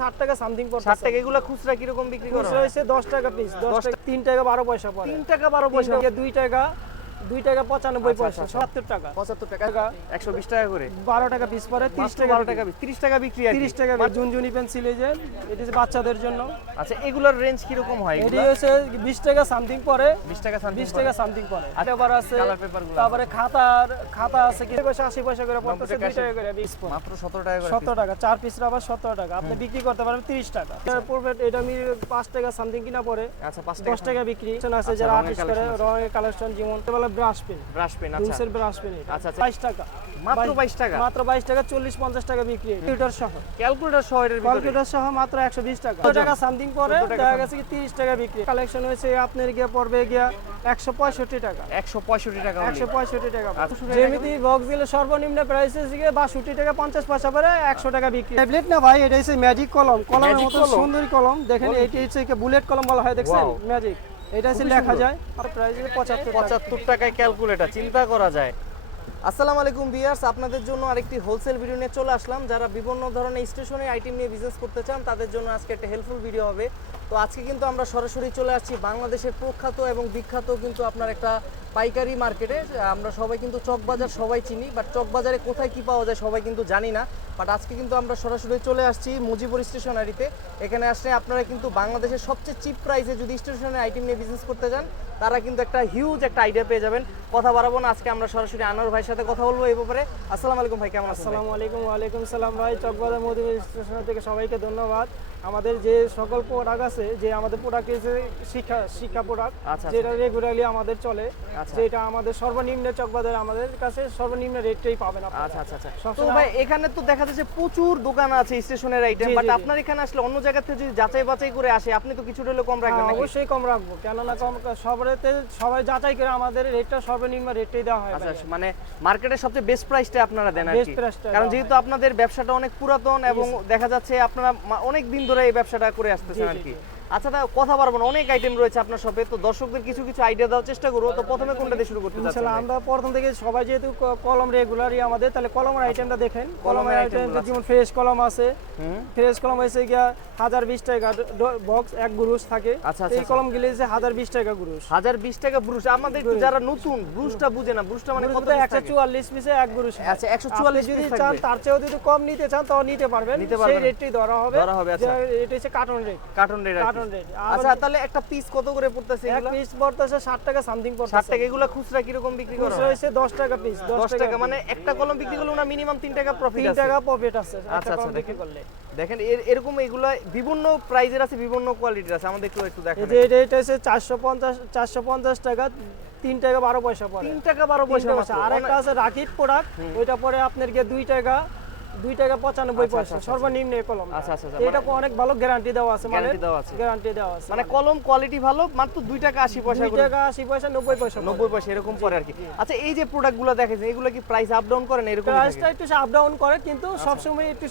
60 টাকা সামথিং পড়ছে। 60 টাকা। এগুলা খুচরা কি রকম বিক্রি করা খুচরা হয়? হইছে 10 টাকা পিস। 10 টাকা 3 টাকা 12 পয়সা পড়ে। 3 টাকা 12 পয়সা। 2 টাকা 95 পয়সা। 70 টাকা। 75 টাকা 120 টাকা করে। 12 টাকা পিস পড়ে। 30 টাকা 12 টাকা 30 টাকা বিক্রি আর 30 টাকা ঝুনঝুনি পেন্সিল এই যে এটা হচ্ছে বাচ্চাদের জন্য। আচ্ছা, এগুলোর রেঞ্জ কি রকম হয়? এটি হচ্ছে 20 টাকা সামথিং পড়ে। 20 টাকা সামথিং। 20 টাকা সামথিং পড়ে। পেপার আছে, কালার পেপারগুলো। তারপরে খাতা আছে কি পয়সা 80 পয়সা করে পড়তেছে। 2 টাকা করে 20 পড়ে। মাত্র 17 টাকা করে। 17 টাকা 4 পিস রাবার 17 টাকা। আপনি বিক্রি করতে পারবেন 30 টাকা। পড়বে এটা আমি 5 টাকা সামথিং কিনা পড়ে। আচ্ছা, 5 10 টাকা বিক্রি আছে যারা আর্টিস্ট করে রঙের কালেকশন যেমন বলে ব্রাশ পেন। Brush pen. আচ্ছা, ডুমসের ব্রাশ পেন। আচ্ছা, 22 টাকা। মাত্র 22 টাকা। মাত্র 22 টাকা 40-50 টাকা বিক্রি। ক্যালকুলেটর সহ। ক্যালকুলেটর সহ এর ভিতরে। ক্যালকুলেটর সহ মাত্র 120 টাকা। 100 টাকা সামথিং পড়ে। দেখা গেছে কি 30 টাকা বিক্রি। কালেকশন হয়েছে আপনার গিয়ে পড়বে গিয়া 165 টাকা। 165 টাকা। 165 টাকা। জ্যামিতি বক্স দিলে সর্বনিম্ন প্রাইস আছে গিয়ে 62 টাকা 50 পয়সা পড়ে 100 টাকা বিক্রি। ট্যাবলেট না ভাই, এটা হচ্ছে ম্যাজিক কলম। কলমের মতো সুন্দর কলম। দেখেন এটি হচ্ছে বুলেট কলম বলা হয়, দেখছেন? ম্যাজিক। এটা হচ্ছে লেখা যায়। আর প্রাইস 75 টাকায় ক্যালকুলেটর, চিন্তা করা যায়। আসসালামু আলাইকুম ভিউয়ার্স, আপনাদের জন্য আরেকটি হোলসেল ভিডিও নিয়ে চলে আসলাম। যারা বিভিন্ন ধরনের স্টেশনারি আইটেম নিয়ে বিজনেস করতে চান তাদের জন্য আজকে একটা হেল্পফুল ভিডিও হবে। তো আজকে কিন্তু আমরা সরাসরি চলে আসছি বাংলাদেশের প্রখ্যাত এবং বিখ্যাত কিন্তু আপনার একটা পাইকারি মার্কেটে। আমরা সবাই কিন্তু চকবাজার সবাই চিনি, বাট চকবাজারে কোথায় কি পাওয়া যায় সবাই কিন্তু জানি না। বাট আজকে কিন্তু আমরা সরাসরি চলে আসছি মুজিবুর স্টেশনারিতে। এখানে আসলে আপনারা কিন্তু বাংলাদেশের সবচেয়ে চিপ প্রাইসে যদি স্টেশনারি আইটেম নিয়ে বিজনেস করতে যান তারা কিন্তু একটা হিউজ একটা আইডিয়া পেয়ে যাবেন। কথা বাড়াবো না, আজকে আমরা সরাসরি আনোয়ার ভাইয়ের সাথে কথা বলবো এই ব্যাপারে। আসসালামু আলাইকুম ভাই, কেমন আছেন? আসসালামু আলাইকুম। ওয়ালাইকুম সালাম ভাই। চকবাজার মুজিবুর স্টেশন থেকে সবাইকে ধন্যবাদ। আমাদের যে সকল প্রোডাক্ট আছে, যে আমাদের প্রোডাক্ট আছে শিক্ষা প্রোডাক্ট, যেটা রেগুলারলি আমাদের চলে, যেটা আমাদের সর্বনিম্ন চকবাজার আমাদের কাছে সর্বনিম্ন রেটটাই পাবেন আপনারা। আচ্ছা আচ্ছা আচ্ছা। তো ভাই এখানে তো দেখা যাচ্ছে প্রচুর দোকান আছে স্টেশনারি আইটেম, বাট আপনার এখানে আসলে অন্য জায়গা থেকে যদি যাচাই বাছাই করে আসে আপনি তো কিছুটা হলেও কম রাখবেন নাকি? অবশ্যই কম রাখবো, কেননা কম সবাই যাচাই করে আমাদের রেটটা সর্বনিম্ন রেটটাই দেওয়া হয়। আচ্ছা, মানে মার্কেটের সবচেয়ে বেস্ট প্রাইসটা আপনারা দেন আর কি, প্রাইসটা, কারণ যেহেতু আপনাদের ব্যবসাটা অনেক পুরাতন এবং দেখা যাচ্ছে আপনারা অনেক দিন ধরে এই ব্যবসাটা করে আসতেছেন আর কি। আচ্ছা, তা কথা বলবো না, অনেক আইটেম রয়েছে আপনার শপে, তো দর্শকদের কিছু কিছু আইডিয়া দেওয়ার চেষ্টা করবো। তো প্রথমে কোনটা দিয়ে শুরু করতে চাচ্ছেন? আমরা প্রথম থেকে সবাই যেহেতু কলম রেগুলারই আমাদের, তাহলে কলমের আইটেমটা দেখেন। কলমের আইটেম যেমন ফ্রেশ কলম আছে, ফ্রেশ কলম হয়েছে গিয়া 1020 টাকা বক্স, এক ব্রুশ থাকে। এই কলম গুলো 1020 টাকা ব্রুশ। 1020 টাকা ব্রুশ। আমাদের যারা নতুন ব্রুশটা বুঝে না, ব্রুশটা মানে কত? 144 পিসে এক ব্রুশ। আচ্ছা, 144 যদি চান তার চেয়েও যদি কম নিতে চান তাও নিতে পারবেন, সেই রেটটাই ধরা হবে। আচ্ছা, এটা হচ্ছে কার্টন রেট। Carton rate. আচ্ছা, তাহলে একটা পিস কত করে পড়তেছে? এক পিস পড়তেছে 60 টাকা সামথিং পড়তেছে। 60 টাকা। এগুলা খুচরা কি রকম বিক্রি করা হয়? খুচরা হইছে 10 টাকা পিস। 10 টাকা, মানে একটা কলম বিক্রি করলে না মিনিমাম 3 টাকা প্রফিট আছে। 3 টাকা প্রফিট আছে আচ্ছা আচ্ছা, বিক্রি করলে। দেখেন এরকম এগুলা বিভিন্ন প্রাইজের আছে, বিভিন্ন কোয়ালিটির আছে, আমাদের একটু দেখেন। এটা হচ্ছে 450 টাকা, 3 টাকা 12 পয়সা পড়ে। 3 টাকা 12 পয়সা। আর একটা আছে রাকিট প্রোডাক্ট, ওইটা পরে আপনার গিয়ে 2 টাকা 95 পয়সা সর্বনিম্ন কলম। আচ্ছা আচ্ছা, এটা অনেক ভালো গ্যারান্টি দেওয়া আছে, গ্যারান্টি দেওয়া আছে, মানে কলম কোয়ালিটি ভালো, মাত্র 2 টাকা 80 পয়সা। 2 টাকা 80 পয়সা 90 পয়সা 90 পয়সা এরকম পড়ে আর কি। আচ্ছা, এই যে প্রোডাক্টগুলো দেখেছেন এগুলো কি প্রাইস আপ ডাউন করে না? এরকম প্রাইসটা একটু আপ ডাউন করে, কিন্তু সব সময় একটু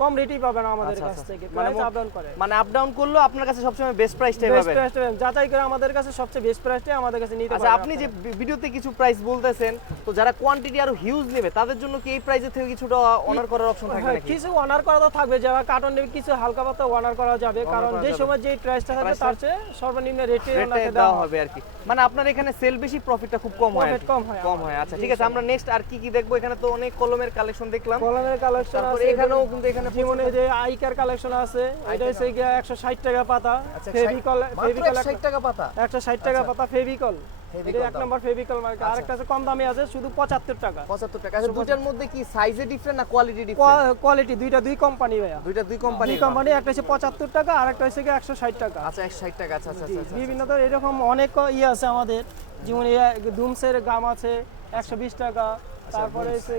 কম রেটই পাবেন আমাদের কাছ থেকে। প্রাইস আপ ডাউন করে, মানে আপ ডাউন করলেও আপনার কাছে সবসময় বেস্ট প্রাইসটাই পাবেন। বেস্ট প্রাইস যাচাই করে আমাদের কাছে সবচেয়ে বেস্ট প্রাইসটাই আমাদের কাছে নিতে পারবেন। আচ্ছা, আপনি যে ভিডিওতে কিছু প্রাইস বলতেছেন, তো যারা কোয়ান্টিটি আর হিউজ নেবে তাদের জন্য কি এই প্রাইসের থেকে কিছুটা অনার করার অপশন থাকে নাকি? কিছু অনার করা তো থাকবে, যারা কার্টন নেবে কিছু হালকা পাতলা অনার করা যাবে, কারণ যে সময় যে প্রাইসটা থাকবে তার চেয়ে সর্বনিম্ন রেটে ওনাকে দেওয়া হবে আর কি। মানে আপনার এখানে সেল বেশি, প্রফিটটা খুব কম হয়। কম হয়। আচ্ছা, ঠিক আছে, আমরা নেক্সট আর কি কি দেখবো? এখানে তো অনেক কলমের কালেকশন দেখলাম। কলমের কালেকশন আছে, এখানেও কিন্তু এখানে যেমন এই যে আইকার কালেকশন আছে, এটা হচ্ছে 160 টাকা পাতা। ফেভিকল 160 টাকা পাতা। 160 টাকা পাতা ফেভিকল। এটা এক নাম্বার ফেভিকল মার্কা। আরেকটা আছে কম দামি আছে, শুধু 75 টাকা। 75 টাকা। আচ্ছা, দুইটার মধ্যে কি সাইজে ডিফারেন্ট না কোয়ালিটি ডিফারেন্ট? কোয়ালিটি দুই কোম্পানি ভাইয়া। দুই কোম্পানি। একটা হচ্ছে 75 টাকা, আরেকটা হচ্ছে 160 টাকা। আচ্ছা, 160 টাকা। আচ্ছা আচ্ছা আচ্ছা। বিভিন্ন ধরনের এরকম অনেক আছে আমাদের, যেমন ডুমসের গাম আছে 120 টাকা। তারপরে হচ্ছে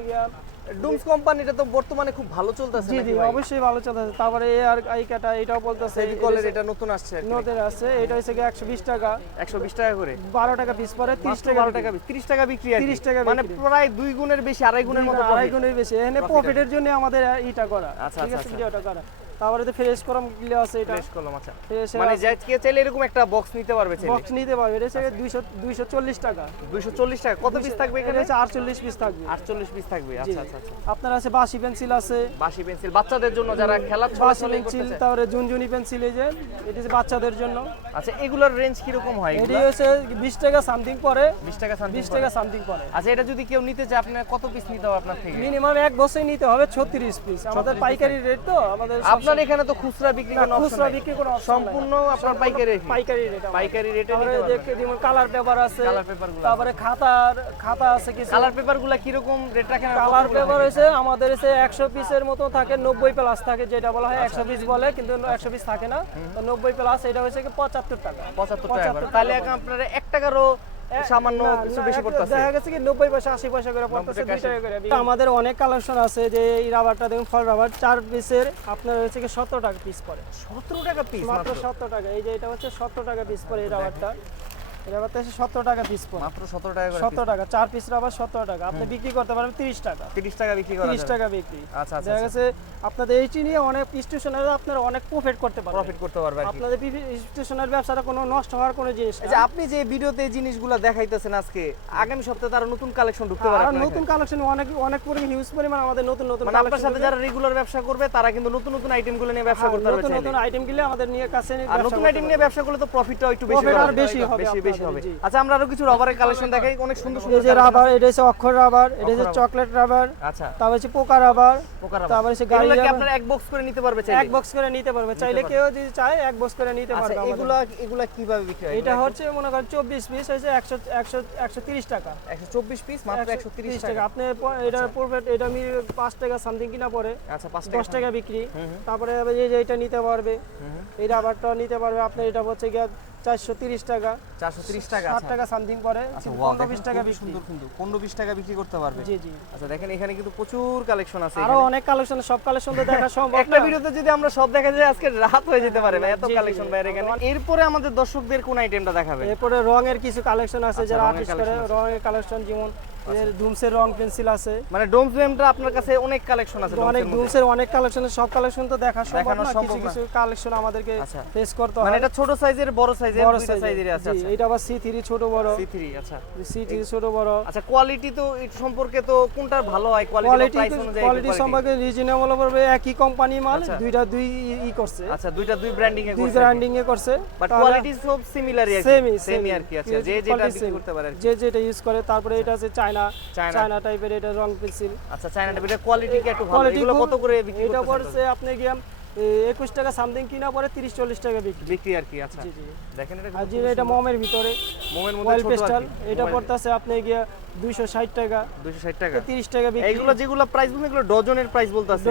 ডুমস কোম্পানিটা তো বর্তমানে খুব ভালো চলতেছে নাকি? জি, অবশ্যই ভালো চলতেছে। তারপরে আর আইকাটা এটাও বলতেছে ফেভিকলের এটা নতুন আসছে আর কি। নতুন আসছে, এটা হচ্ছে 120 টাকা। 120 টাকা করে 12 টাকা পিস পড়ে। 30 টাকা 12 টাকা 30 টাকা বিক্রি আর 30 টাকা, মানে প্রায় 2 গুণের বেশি, 2.5 গুণের মতো। 2.5 গুণের বেশি। এখানে প্রফিটের জন্য আমাদের এটা করা। আচ্ছা ঠিক আছে, আচ্ছা, ভিডিওটা করা। তারপরে তো ফ্রেশ কলম গুলো আছে, এটা ফ্রেশ কলম। আচ্ছা, ফ্রেশ মানে যে কেউ চাইলে এরকম একটা বক্স নিতে পারবে চাইলে? বক্স নিতে পারবে, এটা হচ্ছে 240 টাকা। 240 টাকা। কত পিস থাকবে এখানে? এটা হচ্ছে 48 পিস থাকবে। 48 পিস থাকবে। আচ্ছা আচ্ছা আচ্ছা। আপনার আছে বাঁশি পেন্সিল আছে, বাঁশি পেন্সিল বাচ্চাদের জন্য যারা খেলার বাঁশি চলাচল করতে পেন্সিল, চায়। তারপরে ঝুনঝুনি পেন্সিল, এই যে এটা হচ্ছে বাচ্চাদের জন্য। আচ্ছা, এগুলোর রেঞ্জ কি রকম হয়? এটি হচ্ছে 20 টাকা সামথিং পড়ে, 20 টাকা সামথিং। 20 টাকা সামথিং পড়ে। আচ্ছা, এটা যদি কেউ নিতে চায় আপনার কত পিস নিতে হবে আপনার থেকে? মিনিমাম এক বছরই নিতে হবে 36 পিস। আমাদের পাইকারি রেট তো, আমাদের আপনার এখানে তো খুচরা বিক্রি কোনো অপশন খুচরা নাই। বিক্রি কোনো option নাই। সম্পূর্ণ আপনার পাইকারি রেট। পাইকারি রেট। পাইকারি রেটে তারপরে নিতে পারবেন। যেমন কালার পেপার আছে, কালার পেপারগুলো। তারপরে খাতা আছে কিছু। কালার পেপারগুলো কি রকম রেট রাখেন? কালার পেপার হইছে আমাদের হচ্ছে 100 পিসের মতো থাকে, 90 প্লাস থাকে, যেটা বলা হয় 100 পিস বলে, কিন্তু 100 পিস থাকে না। তো 90 প্লাস এটা হচ্ছে কি 75 টাকা। 75 টাকা করে। তাহলে এখন আপনার 1 টাকারও সামান্য কিছু বেশি পড়তেছে। দেখা গেছে কি 90 পয়সা 80 পয়সা করে পড়তেছে, 2 টাকা করে। আমাদের অনেক কালেকশন আছে, যে এই রাবারটা দেখুন, ফল রাবার 4 পিসের আপনার হচ্ছে কি 17 টাকা পিস পড়ে। 17 টাকা পিস মাত্র 17 টাকা। এই যে এটা হচ্ছে 17 টাকা পিস পড়ে এই রাবারটা। এই রাবারটা হচ্ছে 17 টাকা পিস পড়ে। মাত্র 17 টাকা করে। 17 টাকা 4 পিস রাবার 17 টাকা। আপনি বিক্রি করতে পারবেন 30 টাকা। 30 টাকা বিক্রি করা 30 যায়। টাকা বিক্রি। আচ্ছা আচ্ছা। দেখা গেছে আপনাদের এইটি নিয়ে অনেক স্টেশনারি আপনারা অনেক প্রফিট করতে পারবেন। প্রফিট করতে পারবে আর কি। আপনাদের স্টেশনারি ব্যবসাটা কোনো নষ্ট হওয়ার কোনো জিনিস এই না। যে আপনি যে ভিডিওতে এই জিনিসগুলো দেখাইতেছেন আজকে, আগামী সপ্তাহে তার নতুন কালেকশন ঢুকতে পারে আর আপনার নতুন কালেকশন অনেক পরিমাণ হিউজ পরিমাণ আমাদের নতুন মানে আপনার সাথে যারা রেগুলার ব্যবসা করবে তারা কিন্তু নতুন নতুন আইটেমগুলো নিয়ে ব্যবসা করতে পারবে নতুন চাইলে। নতুন আইটেম গুলো আমাদের নিয়ে কাছে নিয়ে আর ব্যবসা নতুন করতে আইটেম নিয়ে ব্যবসা করলে তো প্রফিটটাও একটু বেশি Profit হবে। আর বেশি হবে বেশি হবে। আপনাদের, জি। আচ্ছা, আমরা আরো কিছু রাবারের কালেকশন দেখাই, অনেক সুন্দর পারবেন। এই যে রাবার, এটা হচ্ছে অক্ষর রাবার, এটা হচ্ছে চকলেট রাবার, আচ্ছা, তারপর হচ্ছে পোকা রাবার, পোকা রাবার। তারপর হচ্ছে গাড়ি এগুলো কি রাবার। আপনারা এক বক্স করে নিতে পারবে চাইলে? এক বক্স করে নিতে পারবে, চাইলে কেউ যদি চায় এক বক্স করে নিতে আচ্ছা, পারবে। এগুলা কিভাবে বিক্রি হয়? এটা হচ্ছে মনে করেন 24 পিস হচ্ছে 130 টাকা। 124 পিস মাত্র 130 টাকা। আপনি এটার পড়বে, এটা আমি 5 টাকা সামথিং কিনা পড়ে, আচ্ছা, 5 10 টাকা বিক্রি। তারপরে আবার এই যে এটা নিতে পারবে, এই রাবারটা নিতে পারবে আপনি, এটা হচ্ছে গিয়ে 430 টাকা। 430 টাকা। 60 টাকা সামথিং পড়ে, আচ্ছা, ওয়াও, 15-20 টাকা বিক্রি। সুন্দর সুন্দর 15-20 টাকা বিক্রি করতে পারবে। জি জি। আচ্ছা, দেখেন এখানে কিন্তু প্রচুর কালেকশন আছে। আরো অনেক কালেকশন, সব কালেকশন তো দেখা সম্ভব একটা না। ভিডিওতে যদি আমরা সব দেখা যায় আজকে রাত হয়ে যেতে পারে ভাই, এত জি, জি, কালেকশন জি। বাইরে এখানে। এরপরে আমাদের দর্শকদের কোন আইটেমটা দেখাবে? এরপরে রঙের কিছু কালেকশন আছে, আচ্ছা, যারা রঙের আর্টিস্ট করে collection আছে। রঙের কালেকশন, যেমন ডুমসের রং পেন্সিল আছে, মানে ডোম ফ্লেমটা আপনার কাছে অনেক কালেকশন আছে। অনেক ডুমসের অনেক কালেকশন, সব কালেকশন তো দেখা সম্ভব দেখানো না, সম্ভব কিছু না। কিছু কালেকশন আমাদেরকে আচ্ছা। ফেস করতে মানে হয়। এটা ছোট সাইজের, বড় সাইজের, বড় দুইটা সাইজেরই আছে। জি, আচ্ছা, এটা আবার C3 ছোট বড়, C3। আচ্ছা, C3 ছোট বড়। আচ্ছা, কোয়ালিটি তো এর সম্পর্কে তো কোনটা ভালো হয়? কোয়ালিটি প্রাইস অনুযায়ী কোয়ালিটি সম্পর্কে রিজনেবল ভাবে একই কোম্পানি মাল, আচ্ছা। দুই করছে, আচ্ছা, দুই ব্র্যান্ডিং এ দুই করছে, ব্র্যান্ডিং এ করছে, বাট কোয়ালিটি সব সিমিলারই আর কি। সেমই আর কি। আচ্ছা, যে যেটা বিক্রি করতে পারে আর কি। যে যেটা ইউজ করে। তারপরে এটা আছে চায়না চায়না টাইপের, এটা রং পেন্সিল। আচ্ছা, চায়নাটা এটা কোয়ালিটি কি একটু ভালো? কোয়ালিটি এগুলো কত করে বিক্রি এটা করতেছেন? পড়ছে আপনি গিয়ে 21 টাকা সামথিং কিনা পরে 30-40 টাকা বিক্রি। বিক্রি আর কি। আচ্ছা, জি জি। দেখেন এটা আর যেটা এটা মোমের ভিতরে মোমের মধ্যে অয়েল ছোট আর পেস্টাল, কি। এটা পড়তেছে আপনি গিয়ে 260 টাকা, 260 টাকা। 30 টাকা বিক্রি। এইগুলো যেগুলো প্রাইস বলছেন এগুলো ডজনের প্রাইস বলতাছে।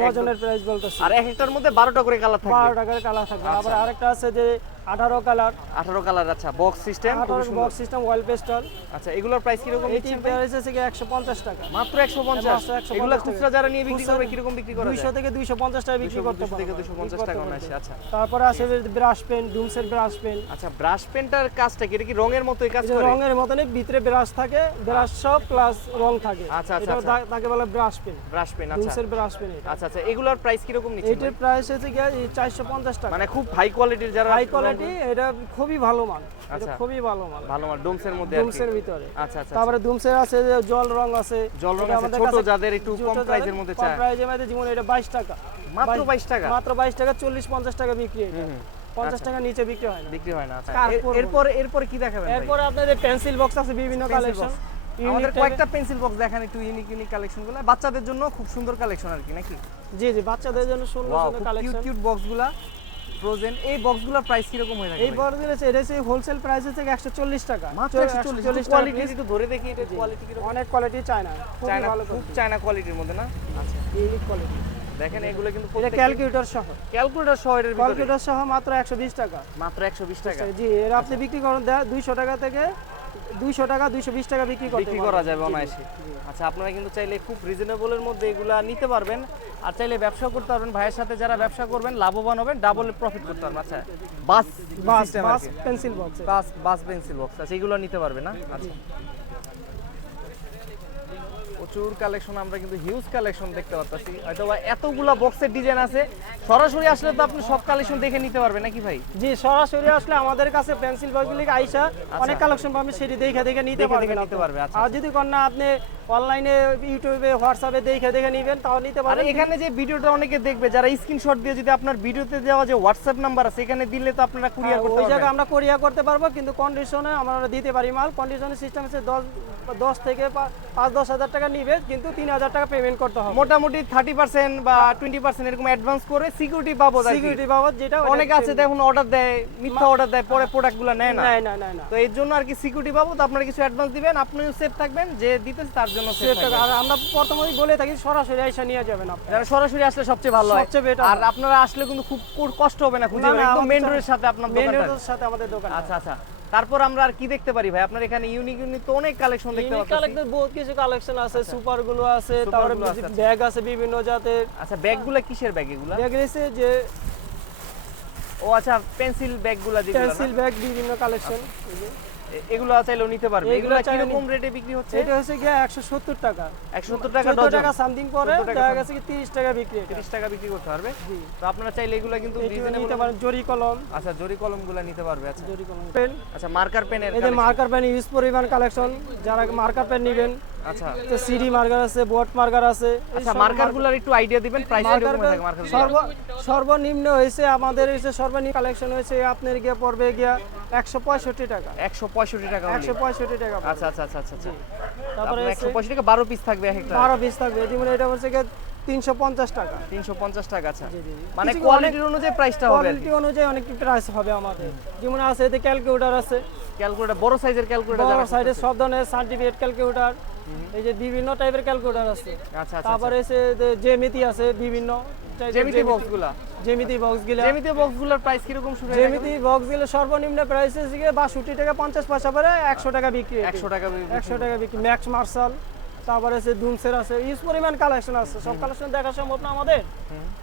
ডজনের প্রাইস বলতেছে। আর এক একটার মধ্যে 12টা করে কালার থাকবে। 12 টাকার কালার থাকবে। আবার আরেকটা আছে যে 18 কালার, 18 কালার। আচ্ছা, বক্স সিস্টেম, খুব 18 সুন্দর। Box system oil pastel. আচ্ছা, এগুলোর প্রাইস কি রকম এটি দিচ্ছেন ভাই? প্রাইস আছে কি 150 টাকা। মাত্র 150। মাত্র 150 এগুলো টাকা। খুচরা যারা নিয়ে বিক্রি করবে খুচরা কি রকম বিক্রি করা যায়? 200 থেকে 250 টাকা বিক্রি করতে 200 থেকে পারবে। 250 টাকা অনায়াসে। আচ্ছা, তারপরে আছে ব্রাশ পেন, ডুমসের ব্রাশ পেন। আচ্ছা, ব্রাশ পেনটার কাজটা কি? এটা কি রঙের মতোই কাজ এটা করে? রঙের মতনই, ভিতরে ব্রাশ থাকে, ব্রাশ সব প্লাস রং থাকে। আচ্ছা, আচ্ছা, এটা আচ্ছা। তাকে বলে ব্রাশ পেন, ব্রাশ পেন। আচ্ছা, ডুমসের ব্রাশ পেন এটা। আচ্ছা, আচ্ছা, এগুলোর প্রাইস কি রকম নিচ্ছেন? এটার প্রাইস হচ্ছে কি 450 টাকা। মানে খুব হাই কোয়ালিটির, যারা হাই কোয়ালিটি, এটা খুবই ভালো মাল, এটা আচ্ছা। খুবই ভালো মাল, ভালো মাল ডোমসের মধ্যে আর কি। ডুমসের ভিতরে। আচ্ছা, আচ্ছা, তারপরে ডুমসের আছে যে জল রং আছে, জল রং এটা আছে, আমাদের ছোট কাছে যাদের একটু ছোট কম যাদের প্রাইসের মধ্যে কম চায়। প্রাইসের মধ্যে, যেমন এটা 22 টাকা, মাত্র 22 টাকা। মাত্র 22 টাকা, 40-50 টাকা বিক্রি এটা। 50 টাকা নিচে বিক্রি হয় না। বিক্রি হয় না। আচ্ছা, কার করবো? এরপরে কি দেখাবেন ভাই? এরপর আপনাদের পেন্সিল বক্স আছে, বিভিন্ন Pencil কালেকশন, box। আমাদের কয়েকটা পেন্সিল বক্স দেখান একটু, ইউনিক কালেকশনগুলো বাচ্চাদের জন্য, খুব সুন্দর কালেকশন আর কি, নাকি? জি জি, বাচ্চাদের জন্য সুন্দর ওয়াও, সুন্দর খুব কালেকশন। কিউট কিউট বক্সগুলা ফ্রোজেন। এই বক্সগুলোর প্রাইস কি রকম হয়ে থাকে? এই বড়গুলো আছে, এটা হচ্ছে হোলসেল প্রাইস হচ্ছে 140 টাকা, মাত্র 140 টাকা কোয়ালিটি piece। একটু ধরে দেখি এটা কোয়ালিটি কি রকম? অনেক কোয়ালিটি চায়না, খুব চায়না, ভালো খুব কোয়ালিটি, চায়না কোয়ালিটির মধ্যে না? আচ্ছা, ইউনিক কোয়ালিটি। দেখেন এগুলো কিন্তু এটা ক্যালকুলেটর সহ, ক্যালকুলেটর সহ এর ভিতরে ক্যালকুলেটর সহ মাত্র 120 টাকা। মাত্র 120 টাকা। জি, এর আপনি বিক্রি করেন 200 টাকা থেকে 200 টাকা 220 টাকা বিক্রি করা যাবে অনায়াসে। আচ্ছা, আপনারা কিন্তু চাইলে খুব রিজনেবলের মধ্যে এগুলা নিতে পারবেন, আর চাইলে ব্যবসা করতে পারবেন। ভাইয়ের সাথে যারা ব্যবসা করবেন লাভবান হবেন, ডাবল প্রফিট করতে পারবেন। আচ্ছা, বাস সিস্টেম আর কি। পেন্সিল বক্স, বাস পেন্সিল বক্স। আচ্ছা, এগুলো নিতে পারবে না? আচ্ছা, প্রচুর কালেকশন, আমরা কিন্তু হিউজ কালেকশন দেখতে পাচ্ছি। হয়তো বা এতগুলা বক্সের ডিজাইন আছে, সরাসরি আসলে তো আপনি সব কালেকশন দেখে নিতে পারবেন নাকি ভাই? জি, সরাসরি আসলে আমাদের কাছে পেন্সিল বক্সগুলি আইসা অনেক কালেকশন পাবেন, সেটি দেখে নিতে পারবেন। আচ্ছা, আর যদি কোন না আপনি অনলাইনে ইউটিউবে হোয়াটসঅ্যাপে দেখে নেবেন তাও নিতে আর পারবেন। এখানে যে ভিডিওটা অনেকে দেখবে যারা স্ক্রিনশট দিয়ে যদি আপনার ভিডিওতে দেওয়া যে হোয়াটসঅ্যাপ নাম্বার আছে এখানে দিলে তো আপনারা কুরিয়ার করতে ওই পারবেন। জায়গায় আমরা কোরিয়া করতে পারবো, কিন্তু কন্ডিশনে আমরা দিতে পারি মাল। কন্ডিশনের সিস্টেম আছে 10 থেকে 5-10 হাজার টাকা নিবে, কিন্তু 3,000 টাকা পেমেন্ট করতে হবে। মোটামুটি 30% বা 20% এরকম অ্যাডভান্স করে সিকিউরিটি বাবদ আর কি। সিকিউরিটি বাবদ যেটা অনেক আছে দেখুন অর্ডার দেয়, মিথ্যা অর্ডার দেয়, পরে প্রোডাক্টগুলো নেয় না। না। তো এর জন্য আর কি সিকিউরিটি বাবদ আপনারা কিছু অ্যাডভান্স দিবেন, আপনিও সেফ থাকবেন, যে দিতেছে তার জন্য সেফ থাকবেন। আর আমরা প্রথমেই বলে থাকি সরাসরি আইসা নিয়ে যাবেন আপনি। যারা সরাসরি আসলে সবচেয়ে ভালো হয়, সবচেয়ে better আর আপনারা আসলে কিন্তু খুব কষ্ট হবে না খুঁজে না, বের, না, একদম মেইন আমাদের রোডের সাথে আপনার মেইন দোকানটা। রোডের সাথে আমাদের দোকান। আচ্ছা, তারপর আমরা আর কি দেখতে পারি ভাই? আপনার এখানে ইউনিক তো অনেক কালেকশন দেখতে পাচ্ছি। কালেকশন বহুত কিছু কালেকশন আছে, সুপার গুলো আছে, সুপার তারপরে গুলো আছে, আচ্ছা। ব্যাগ আছে বিভিন্ন জাতের। আচ্ছা, ব্যাগগুলো কিসের ব্যাগ এগুলা? ব্যাগ রয়েছে যে ও আচ্ছা, পেন্সিল ব্যাগগুলো যেগুলো পেন্সিল ব্যাগ বিভিন্ন কালেকশন। এগুলো চাইলেও নিতে পারবে। এগুলো এগুলো কি চাইলে রকম রেটে বিক্রি হচ্ছে? এটা হচ্ছে গিয়ে 170 টাকা। 170 টাকা 14 ডজন। টাকা সামথিং পরে 14 টাকা দেখা গেছে কি 30 টাকা বিক্রি। 30 টাকা বিক্রি করতে পারবে। তো আপনারা চাইলে এগুলো কিন্তু এটা রিজনেবল নিতে পারেন, জরি কলম। আচ্ছা, জরি কলমগুলো নিতে পারবে। আচ্ছা, জরি কলম পেন। আচ্ছা, মার্কার পেনের এই যে মার্কার পেন ইউজ পরিমাণ কালেকশন, যারা মার্কার পেন নেবেন। আচ্ছা, তো সিডি মার্কার আছে, বোর্ড মার্কার আছে। এই আচ্ছা, সব মার্কারগুলোর একটু আইডিয়া দিবেন, প্রাইস মার্কার কিরকম থাকে মার্কার? সর্বনিম্ন হয়েছে আমাদের হয়েছে সর্বনিম্ন কালেকশন হয়েছে আপনার গিয়ে পড়বে গিয়া 165 টাকা। 165 টাকা। 165 টাকা। আচ্ছা। তারপরে তারপরে 165 টাকা 12 পিস থাকবে এক একটা। 12 পিস থাকবে, যেমন এটা হচ্ছে গিয়ে 350 টাকা। 350 টাকা। আচ্ছা, জি। মানে কিছু কোয়ালিটির অনুযায়ী প্রাইসটা হবে আর কি। কোয়ালিটি অনুযায়ী অনেক প্রাইস হবে আমাদের। যেমন আছে এতে ক্যালকুলেটর আছে, ক্যালকুলেটর বড় সাইজের ক্যালকুলেটর বড় যারা সাইজের সব ধরনের সার্টিফিকেট ক্যালকুলেটর, এই যে বিভিন্ন টাইপের ক্যালকুলেটর আছে। আচ্ছা। তারপরে এসে জ্যামিতি আছে বিভিন্ন জ্যামিতি বক্সগুলো। জ্যামিতি বক্সগুলো জ্যামিতি বক্সগুলোর প্রাইস কি রকম শুরু হয়? জ্যামিতি বক্সগুলো সর্বনিম্ন প্রাইস আছে 62 টাকা 50 পয়সা করে 100 টাকা বিক্রি। 100 টাকা 100 টাকা বিক্রি। ম্যাক্স মার্শাল, তারপরে আছে ডুমসের আছে, ইউজ পরিমাণ কালেকশন আছে। সব কালেকশন দেখা সম্ভব না আমাদের,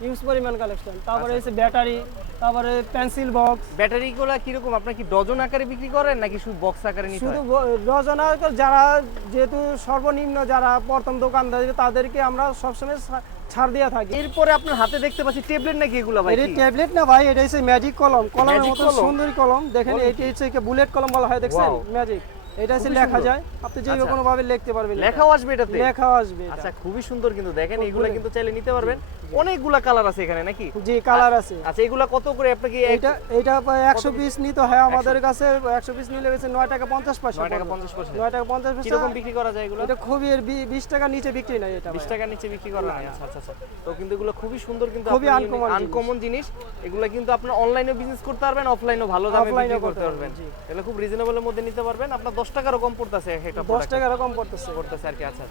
ইউজ পরিমাণ কালেকশন। তারপরে আছে ব্যাটারি, তারপরে পেন্সিল বক্স। ব্যাটারিগুলো কি রকম? আপনারা কি ডজন আকারে বিক্রি করেন নাকি শুধু বক্স আকারে নিতে শুধু হয়? ডজনা, যারা যেহেতু সর্বনিম্ন যারা প্রথম দোকানদার তাদেরকে আমরা সবসময় ছাড় দিয়ে থাকি। এরপরে আপনার হাতে দেখতে পাচ্ছি ট্যাবলেট নাকি এগুলো ভাই? এটা ট্যাবলেট না ভাই, এটা হচ্ছে ম্যাজিক কলম। কলমের Magic মতো কলম? সুন্দর কলম দেখেন, এটা হচ্ছে বুলেট কলম বলা হয়, দেখছেন? Wow. ম্যাজিক। এটা হচ্ছে খুবই লেখা সুন্দর। যায়, আপনি যে আচ্ছা। কোনো ভাবে লিখতে পারবেন। লেখাও আসবে এটাতে? লেখাও আসবে এটা। আচ্ছা, খুবই সুন্দর কিন্তু দেখেন, খুব এগুলো সুন্দর। কিন্তু চাইলে নিতে পারবেন। অনেকগুলা কালার আছে এখানে নাকি? জি, কালার আছে। আচ্ছা, এগুলা কত করে আপনি কি? এটা 100 পিস নিতে হয় আমাদের কাছে। 100 পিস নিলে হচ্ছে 9 টাকা 50 পয়সা। 9 টাকা 50 পয়সা। 9 টাকা 50 পয়সা। কিরকম বিক্রি করা যায় এগুলো? এটা খুবই 20 টাকা নিচে বিক্রি নাই এটা। 20 টাকার নিচে বিক্রি করা হয়। আচ্ছা। তো কিন্তু এগুলো খুবই সুন্দর, কিন্তু খুবই আনকমন জিনিস। এগুলো কিন্তু আপনি অনলাইনে বিজনেস করতে পারবেন, অফলাইনেও ভালো দামে বিক্রি করতে পারবেন। এগুলো খুব রিজনেবলের মধ্যে নিতে পারবেন। আপনার 10 টাকারও কম পড়তেছে একটা 10 টাকা এরকম পড়তেছে আর কি। আচ্ছা,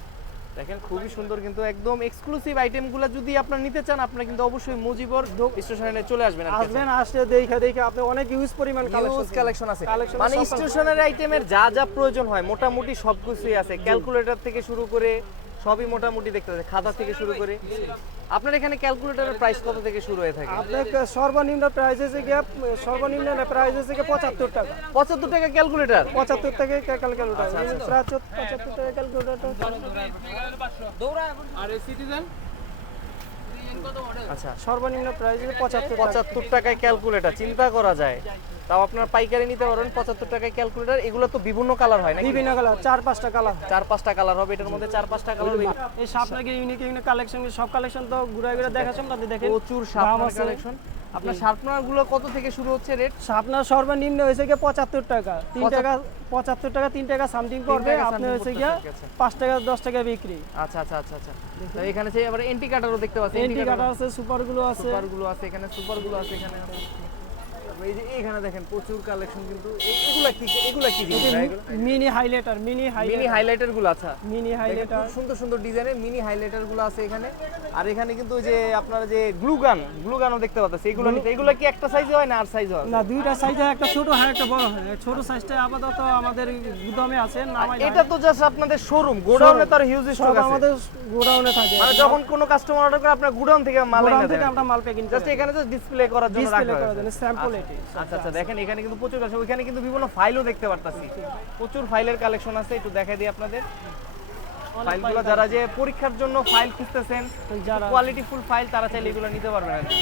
দেখেন খুবই সুন্দর কিন্তু একদম এক্সক্লুসিভ আইটেমগুলো যদি আপনারা নিতে চান, আপনারা কিন্তু অবশ্যই মুজিবর স্টেশনারি চলে আসবেন। আসলে দেখে আপনি অনেক ইউজ পরিমাণ কালেকশন আছে। মানে স্টেশনারি আইটেমের যা প্রয়োজন হয় মোটামুটি সবকিছুই আছে। ক্যালকুলেটর থেকে শুরু করে সবই মোটামুটি দেখতে পাচ্ছেন, খাতা থেকে শুরু করে। আপনার এখানে ক্যালকুলেটরের প্রাইস কত থেকে শুরু হয়ে থাকে? আপনার সর্বনিম্ন প্রাইস আছে কি 75 টাকা। 75 টাকা ক্যালকুলেটর? 75 টাকা ক্যালকুলেটর। 75 টাকা ক্যালকুলেটর। আচ্ছা, সর্বনিম্ন প্রাইস আছে 75 টাকায় ক্যালকুলেটর, চিন্তা করা যায়। তাও আপনার পাইকারি নিতে পারবেন 75 টাকায় ক্যালকুলেটর। এগুলো তো বিভিন্ন কালার হয় নাকি? বিভিন্ন কালার, 4-5টা কালার। 4-5টা কালার হবে এটার মধ্যে, 4-5টা কালার। এই শার্পনার ইউনিক কালেকশন, সব কালেকশন তো ঘুরে দেখাচ্ছেন আপনি দেখেন। প্রচুর শার্পনার কালেকশন। আপনার শার্পনার গুলো কত থেকে শুরু হচ্ছে রেট? শার্পনার সর্বনিম্ন হয়েছে কি 75 টাকা। 3 টাকা 75 টাকা 3 টাকা সামথিং পড়বে। আপনি হয়েছে কি 5 টাকা 10 টাকা বিক্রি। আচ্ছা। তো এখানে যে আবার এন্টি কাটারও দেখতে পাচ্ছেন। এন্টি কাটার আছে, সুপার গুলো আছে। এখানে সুপারগুলো আছে এখানে। এই যে এখানে দেখেন প্রচুর কালেকশন কিন্তু। এগুলা কি জিনিস ভাই? Mini highlighter. মিনি হাইলাইটার গুলো। আচ্ছা, মিনি হাইলাইটার সুন্দর ডিজাইনের মিনি হাইলাইটার গুলো আছে এখানে। আর এখানে কিন্তু ওই যে আপনারা যে গ্লুগানও দেখতে পাচ্ছেন। এগুলো কি একটা সাইজে হয় না আর সাইজ হয়? না, দুইটা সাইজে, একটা ছোট হয় একটা বড় হয়। ছোট সাইজটা আপাতত আমাদের গুদামে আছে। এটা তো জাস্ট আপনাদের শোরুম, গোডাউনে তার হিউজ স্টক আছে। আমাদের গোডাউনে থাকে। মানে যখন কোনো কাস্টমার অর্ডার করে আপনার গোডাউন থেকে মাল এনে দেন। আমরা মাল প্যাকিং জাস্ট এখানে জাস্ট ডিসপ্লে করার জন্য রাখা ডিসপ্লে হয়। করার জন্য স্যাম্পল এটি। আচ্ছা, দেখেন এখানে কিন্তু প্রচুর আছে। ওইখানে কিন্তু বিভিন্ন ফাইলও দেখতে পারতাছি। প্রচুর ফাইলের কালেকশন আছে, একটু দেখাই দিই আপনাদের। ফাইলগুলো যারা যে পরীক্ষার জন্য ফাইল খুঁজতেছেন, যারা কোয়ালিটিফুল ফাইল, তারা চাইলে এগুলো নিতে পারবেন আর কি।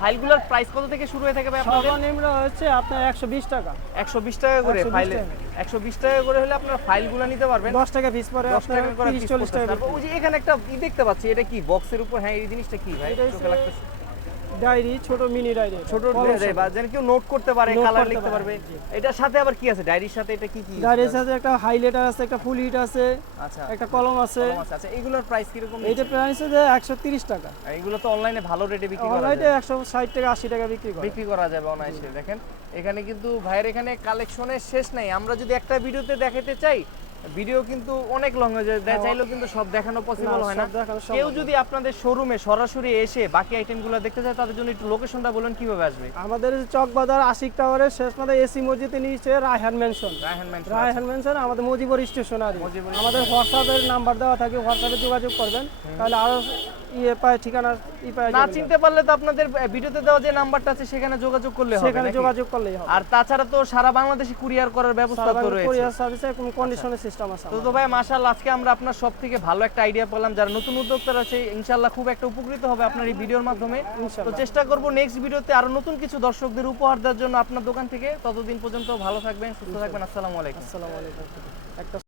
ফাইলগুলোর প্রাইস কত থেকে শুরু হয়ে থাকে ভাই আপনাদের? সর্বনিম্ন হচ্ছে আপনার 120 টাকা, 120 টাকা করে 120 ফাইলে, টাকা। 120 টাকা করে হলে আপনারা ফাইলগুলো নিতে পারবেন। 10 টাকা পিস পরে 10 আপনার টাকা করে 30-40 টাকা তারপর ওই যে এখানে একটা দেখতে পাচ্ছি, এটা কি বক্সের উপর? হ্যাঁ, এই জিনিসটা কি ভাই? এটা চোখে লাগতেছে। ডায়েরি, ছোট মিনি ডায়েরি, ছোট ডায়েরি বা যেন কেউ নোট করতে পারে, Note কালার করতে লিখতে পারে, পারবে। এটার সাথে আবার কি আছে? ডায়েরির সাথে এটা কি কি? ডায়েরির সাথে একটা হাইলাইটার আছে, একটা ফুল হিট আছে, আচ্ছা, একটা কলম আছে। আচ্ছা, এগুলোর প্রাইস কি রকম? এইটা প্রাইস হচ্ছে 130 টাকা, আর এগুলো তো অনলাইনে ভালো রেটে বিক্রি করা অনলাইনে যায়। 160 টাকা 80 টাকা বিক্রি করা যাবে অনায়াসে। দেখেন এখানে কিন্তু ভাইয়ের এখানে কালেকশনের শেষ নাই। আমরা যদি একটা ভিডিওতে দেখাতে চাই, ভিডিও কিন্তু অনেক লং হয়ে যায়, চাইলেও কিন্তু সব দেখানো পসিবল হয় না। সব দেখানো সম্ভব কেউ না। যদি আপনাদের শোরুমে সরাসরি এসে বাকি আইটেমগুলো দেখতে চায়, তাদের জন্য একটু লোকেশনটা বলুন, কিভাবে আসবে? আমাদের চকবাজার আশিক টাওয়ারের শেষ মাথায় এসি মসজিদের নিচে Raihan mention, Raihan mention. Raihan mention আমাদের মজিবর স্টেশনারি। মজিবর আমাদের হোয়াটসঅ্যাপের নাম্বার দেওয়া থাকে, হোয়াটসঅ্যাপে যোগাযোগ করবেন, তাহলে আরো পায় ঠিকানা পায় না যাবেন। চিনতে পারলে তো আপনাদের ভিডিওতে দেওয়া যে নাম্বারটা আছে সেখানে যোগাযোগ করলে হবে সেখানে নাকি? যোগাযোগ করলেই হবে। আর তাছাড়া তো সারা বাংলাদেশে কুরিয়ার করার ব্যবস্থা তো রয়েছে। কোরিয়ার সার্ভিসে কোন কন্ডিশনের সিস্টেম আছে তো ভাই মাশাআল্লাহ, আজকে আমরা আপনার সব থেকে ভালো একটা আইডিয়া পেলাম। যারা নতুন উদ্যোক্তারা আছে ইনশাআল্লাহ খুব একটা উপকৃত হবে আপনার এই ভিডিওর মাধ্যমে। তো ইনশাআল্লাহ। চেষ্টা করব নেক্সট ভিডিওতে আরো নতুন কিছু দর্শকদের উপহার দেওয়ার জন্য আপনার দোকান থেকে। ততদিন পর্যন্ত ভালো থাকবেন, সুস্থ থাকবেন। আসসালামু আলাইকুম। আসসালামু আলাইকুম। একটা